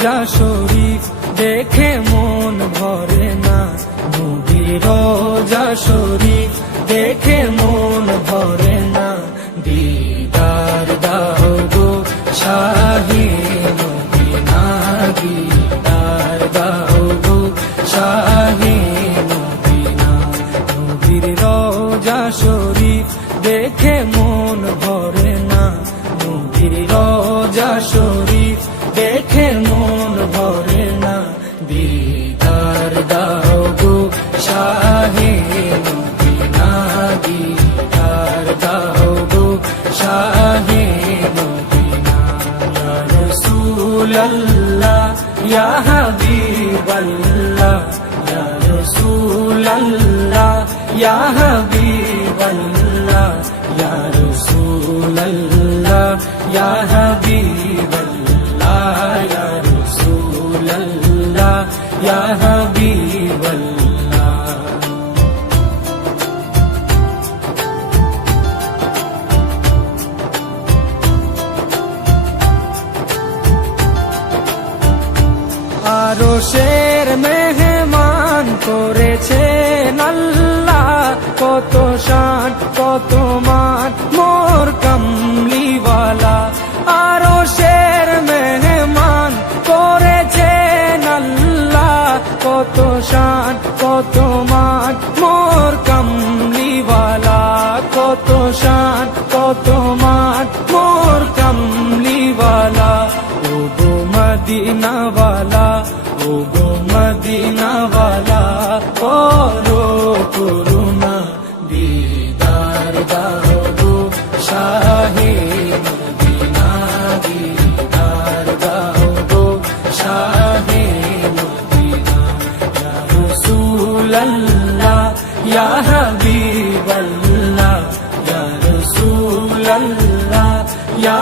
রোজা শরীফ দেখে মন ভরে না, নবীর রোজা শরীফ দেখে মন ভরে না। দিদার দাও গো শাহে মদিনা, দিদার দাও গো শাহে মদিনা। নবীর রোজা শরীফ দেখে মন ভরে না, নবীর রোজা শরীফ দেখে মন ভরে না। দিদার দাও গো শাহে মদিনা, দিদার দাও গো শাহে মদিনা। ইয়া রাসূলাল্লাহ ইয়া হাবিবাল্লাহ, ইয়া রাসূলাল্লাহ ইয়া হাবিবাল্লাহ, ইয়া রাসূলাল্লাহ ইয়া হাবিবাল্লাহ, ইয়া রাসূলাল্লাহ ইয়া হাবিবাল্লাহ। আরশের মেহমান করেছেন আল্লাহ, কত শান কত মান মোর কামলিওয়ালা। আরশের মেহমান করেছেন আল্লাহ, কত শান কত মান মোর কামলিওয়ালা, কত শান কত মান মোর কামলিওয়ালা। ও গো মদিনাওয়ালা, ও গো মদিনাওয়ালা, করো করুণা, দিদার দাও গো শাহে মদিনা, দিদার দাও গো শাহে মদিনা। ইয়া রাসূলাল্লাহ ইয়া হাবিবাল্লাহ, ইয়া রাসূলাল্লাহ ইয়া